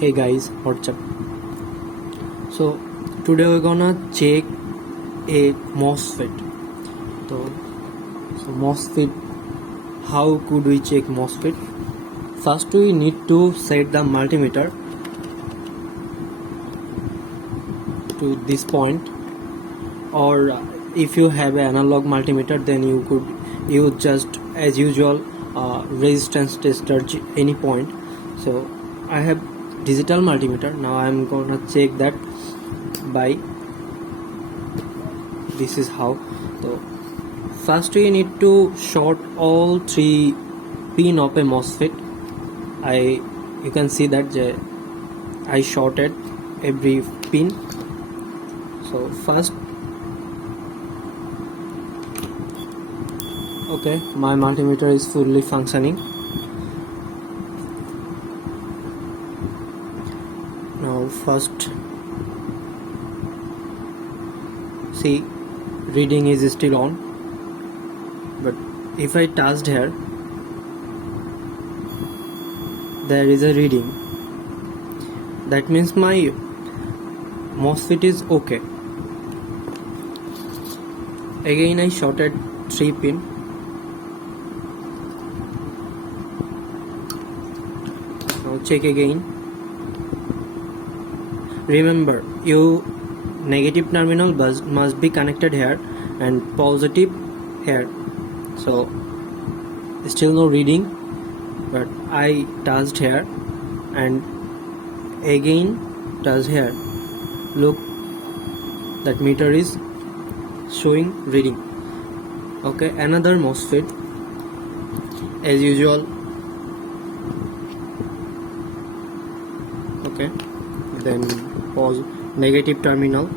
Hey guys, what's up? So today we're gonna check a MOSFET. So MOSFET, how could we check MOSFET? First we need to set the multimeter to this point, or if you have an analog multimeter, then you could use just as usual resistance tester any point. So I have digital multimeter. Now I'm gonna check that by this is how. So first we need to short all three pin of a MOSFET. You can see that I shorted every pin. So first, okay, my multimeter is fully functioning. Now first, see, reading is still on, but if I touched here, there is a reading. That means my MOSFET is okay. Again I shorted 3 pin. Now check again. Remember, your negative terminal must be connected here and positive here. So still no reading, but I touched here and again touched here. Look, that meter is showing reading. Okay, another MOSFET as usual. Okay, then pause, negative terminal,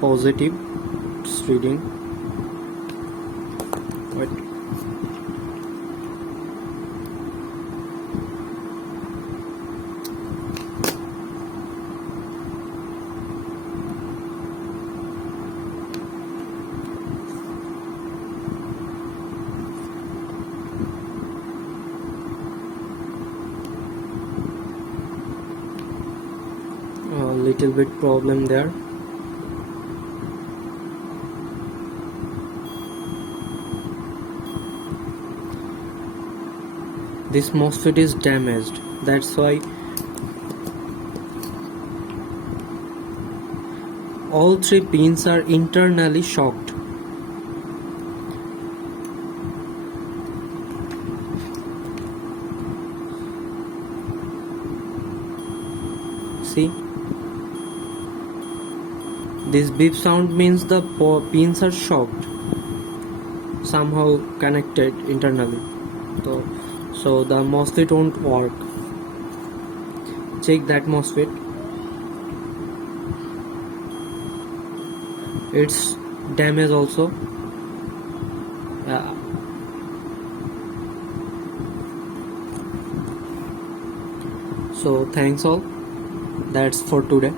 positive, it's reading. Wait. A little bit problem there. This MOSFET is damaged, that's why all three pins are internally shocked. See, this beep sound means the pins are shocked, somehow connected internally. So the MOSFET won't work. Check that MOSFET. It's damaged also. So thanks all. That's for today.